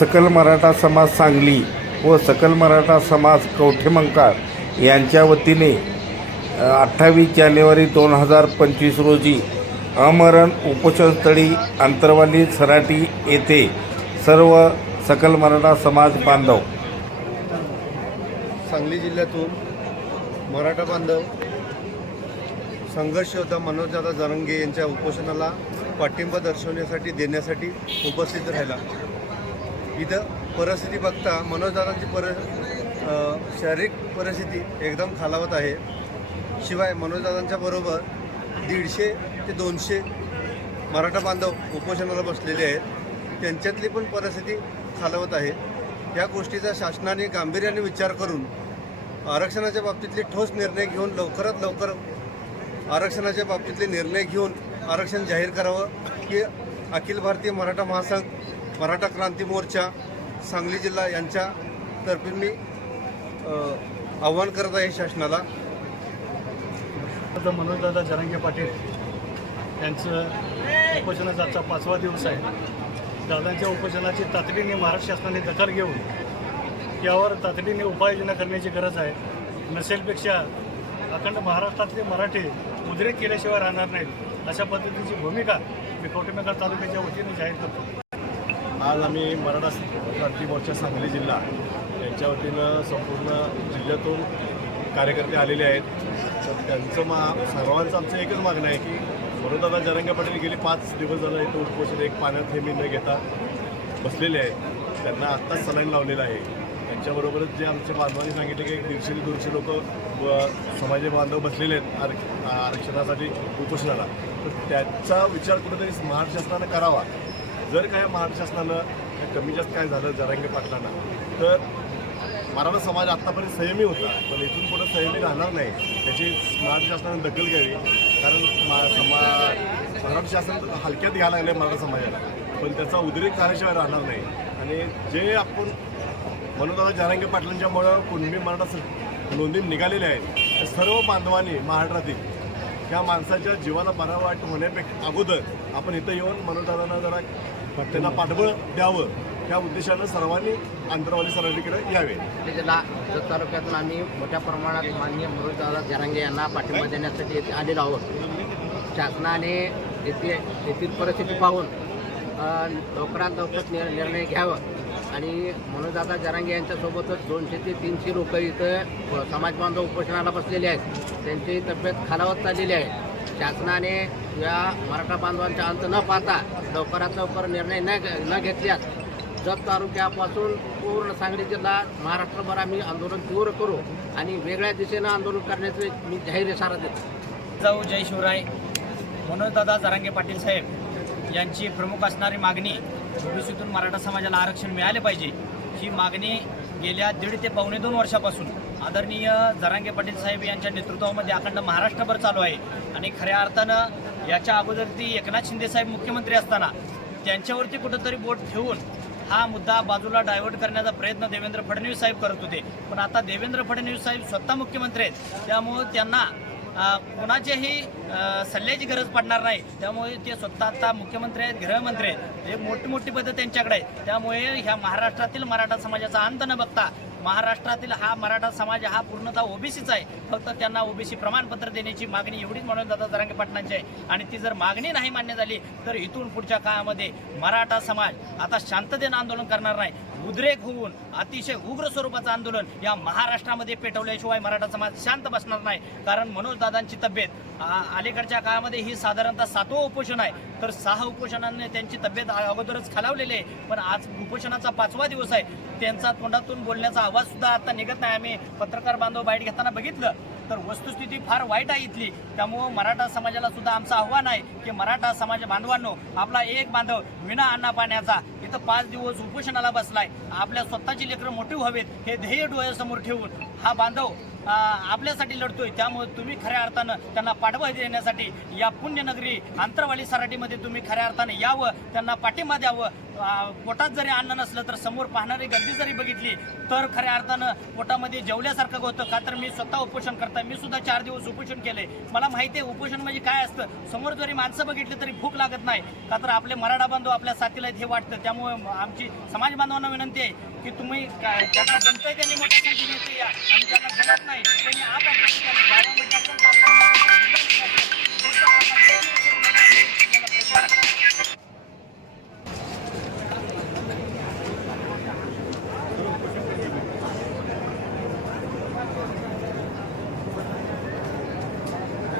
सकल मराठा समाज सांगली व सकल मराठा समाज कवठेमंकाळ यांच्या वतीने अठ्ठावीस जानेवारी दोन हजार पंचवीस रोजी अमरण उपोषणस्थळी आंतरवाली सराटी येथे सर्व सकल मराठा समाज बांधव सांगली जिल्ह्यातून मराठा बांधव संघर्ष योद्धा मनोजदादा जरंगे यांच्या उपोषणाला पाठिंबा दर्शवण्यासाठी देण्यासाठी उपस्थित राहिला. इथं परिस्थिती बघता मनोजदादांची पर शारीरिक परिस्थिती एकदम खालावत आहे. शिवाय मनोजदादांच्या बरोबर दीडशे ते दोनशे मराठा बांधव उपोषणाला बसलेले आहेत. त्यांच्यातली पण परिस्थिती खालावत आहे. या गोष्टीचा शासनाने गांभीर्याने विचार करून आरक्षणाच्या बाबतीतले ठोस निर्णय घेऊन लवकरात लवकर आरक्षणाच्या बाबतीतले निर्णय घेऊन आरक्षण जाहीर करावं की अखिल भारतीय मराठा महासंघ मराठा क्रांती मोर्चा सांगली जिल्हा यांच्या तर्फे मी आव्हान करत आहे शासनाला. मनोजदादा जरांगे पाटील यांचं उपोषणाचा आजचा पाचवा दिवस आहे. दादांच्या उपोषणाची तातडीने महाराष्ट्र शासनाने दखल घेऊन यावर तातडीने उपाययोजना करण्याची गरज आहे. नसेलपेक्षा अखंड महाराष्ट्रातले मराठी उद्रेक केल्याशिवाय राहणार नाहीत अशा पद्धतीची भूमिका मी कौटुंबिका तालुक्याच्या वतीने जाहीर करतो. आज आम्ही मराठा क्रांती मोर्चा सांगली जिल्हा यांच्या वतीनं संपूर्ण जिल्ह्यातून कार्यकर्ते आलेले आहेत. तर त्यांचं मा सर्वांचं आमचं एकच मागणं आहे की मनोदादा जरंगे पाटील गेली पाच दिवस झालं इथं उपोषण एक पाण्यात थेंबी न घेता बसलेले आहेत. त्यांना आत्ताच सलाईन लावलेला आहे. त्यांच्याबरोबरच जे आमच्या बांधवांनी सांगितले की एक दीडशे ते दोनशे लोक समाज बांधव बसलेले आहेत आर आरक्षणासाठी उपोषणाला. तर त्याचा विचार कुठेतरी महाराष्ट्र शासनानं करावा. जर काय महाराष्ट्र शासनानं कमी जास्त काय झालं जरांगे पाटलांना तर मराठा समाज आत्तापर्यंत संयमी होता पण इथून पुढे संयमी राहणार नाही. त्याची महाराष्ट्र शासनाने दखल घ्यावी कारण मा समा महाराष्ट्र शासन हलक्यात घ्यायला लागलं मराठा समाजाला. पण त्याचा उद्रेक झाल्याशिवाय राहणार नाही. आणि जे आपण मनोदादा जरांगे पाटलांच्यामुळं कुणबी मराठा नोंदी निघालेल्या आहेत त्या सर्व बांधवांनी महाराष्ट्रातील ह्या माणसाच्या जीवाला बरा वाट होण्यापेक्षा अगोदर आपण इथं येऊन मनोदादांना जरा त्यांना पाठबळ द्यावं त्या उद्देशानं सर्वांनी आंतरवाली सरांनीकडे यावे. जिल्हा जत तालुक्यातून आम्ही मोठ्या प्रमाणात माननीय मनोजदादा जरांगे यांना पाठिंबा देण्यासाठी येथे आलेलो आहोत. शासनाने येथे येथील परिस्थिती पाहून लवकरात लवकर निर्णय घ्यावा. आणि मनोजदादा जरांगे यांच्यासोबतच दोनशे ते तीनशे लोक इथं समाज बांधव उपोषणाला बसलेले आहेत. त्यांची तब्येत खालावत चाललेली आहे. शासनाने या मराठा बांधवांचा अंत न पाहता लवकरात लवकर निर्णय न घ- न घेतल्यास जत तालुक्यापासून पूर्ण सांगली जिल्हा महाराष्ट्रभर आम्ही आंदोलन तीव्र करू आणि वेगळ्या दिशेनं आंदोलन करण्याचे मी जाहीर इशारा देतो. जाऊ जय शिवराय. मनोजदादा जरांगे पाटील साहेब यांची प्रमुख असणारी मागणी ओबीसीतून मराठा समाजाला आरक्षण मिळाले पाहिजे. ही मागणी गेल्या दीड ते पावणे दोन वर्षापासून आदरणीय जरांगे पाटील साहेब यांच्या नेतृत्वामध्ये अखंड महाराष्ट्रभर चालू आहे. आणि खऱ्या अर्थानं याच्या अगोदर ती एकनाथ शिंदे साहेब मुख्यमंत्री असताना त्यांच्यावरती कुठंतरी बोट ठेवून हा मुद्दा बाजूला डायव्हर्ट करण्याचा प्रयत्न देवेंद्र फडणवीस साहेब करत होते. पण आता देवेंद्र फडणवीस साहेब स्वतः मुख्यमंत्री आहेत. त्यामुळं त्यांना कोणाचेही सल्ल्याची गरज पडणार नाही. त्यामुळे ते स्वतः आता मुख्यमंत्री आहेत गृहमंत्री आहेत. हे मोठी मोठी पदं त्यांच्याकडे आहेत. त्यामुळे ह्या महाराष्ट्रातील मराठा समाजाचा अंत न बघता महाराष्ट्रातील हा मराठा समाज हा पूर्णतः ओबीसीचा आहे. फक्त त्यांना ओबीसी प्रमाणपत्र देण्याची मागणी एवढीच म्हणून दादा जरांगे पाटणांची आहे. आणि ती जर मागणी नाही मान्य झाली तर इथून पुढच्या काळामध्ये मराठा समाज आता शांततेनं आंदोलन करणार नाही. उद्रेक होऊन अतिशय उग्र स्वरूपाचं आंदोलन या महाराष्ट्रामध्ये पेटवल्याशिवाय मराठा समाज शांत बसणार नाही. कारण मनोजदादांची तब्येत अलीकडच्या काळामध्ये ही साधारणतः सातवं उपोषण आहे. तर सहा उपोषणाने त्यांची तब्येत अगोदरच खालावलेली आहे. पण आज उपोषणाचा पाचवा दिवस आहे. त्यांचा तोंडातून बोलण्याचा आवाज सुद्धा आता निघत नाही. आम्ही पत्रकार बांधव बाईट घेताना बघितलं. तर वस्तुस्थिती फार वाईट आहे इथली. त्यामुळं मराठा समाजाला सुद्धा आमचं आव्हान आहे की मराठा समाज बांधवांनो आपला एक बांधव विना अन्ना पाण्याचा इथं पाच दिवस उपोषणाला बसलाय. आपल्या स्वतःची लेकरं मोठी व्हावेत हे ध्येय डोळ्यासमोर ठेवून हा बांधव आपल्यासाठी लढतोय. त्यामुळे तुम्ही खऱ्या अर्थानं त्यांना पाठबळ देण्यासाठी या पुण्यनगरी आंतरवाली सराटीमध्ये तुम्ही खऱ्या अर्थानं यावं त्यांना पाठिंबा द्यावं पोटात जरी अन्न नसलं तर समोर पाहणारी गर्दी जरी बघितली तर खऱ्या अर्थानं पोटामध्ये जेवल्यासारखं होतं. का तर मी स्वतः उपोषण करता मी सुद्धा चार दिवस उपोषण केले मला माहिती आहे उपोषण म्हणजे काय असतं? समोर जरी माणसं बघितली तरी भूक लागत नाही. का तर आपले मराठा बांधव आपल्या साथीला आहेत हे वाटतं. त्यामुळे आमची समाज बांधवांना विनंती आहे की तुम्ही काय- ज्यांना जमतंय त्यांनी मोठ्या संख्येने या. आणि ज्यांना जमत नाही त्यांनी आपापल्या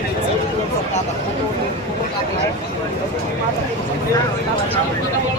Thank you.